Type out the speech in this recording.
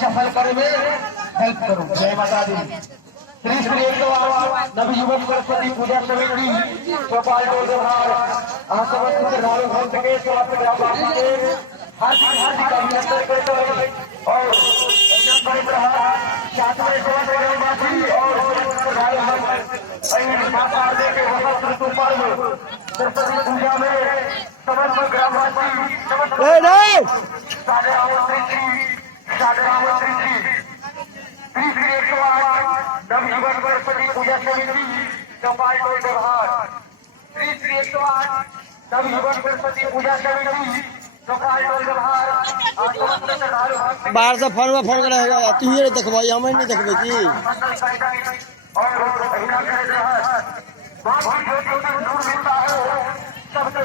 सफल करे हेल्प करो। जय माता दी। श्री श्री नवयुवक सरस्वती पूजा समिति चौपाल डोलधार आसवत रारू भवन के स्वास्थ्य ग्रामवासी के हार्दिक हार्दिक अभिनंदन करते हैं और सातवें स्वास्थ्य ग्रामवासी और रारू भवन माता दे के वसंत ऋतु पर्व सरस्वती पूजा में समस्त ग्रामवासी सारे आमंत्रित नवयुवक सरस्वती पूजा समिति चौपाल डोलधार श्री श्री 108 नवयुवक सरस्वती पूजा समिति चौपाल डोलधार बाहर से फोन करेगा तू ये देखबई हमें नहीं देखबे की और सबसे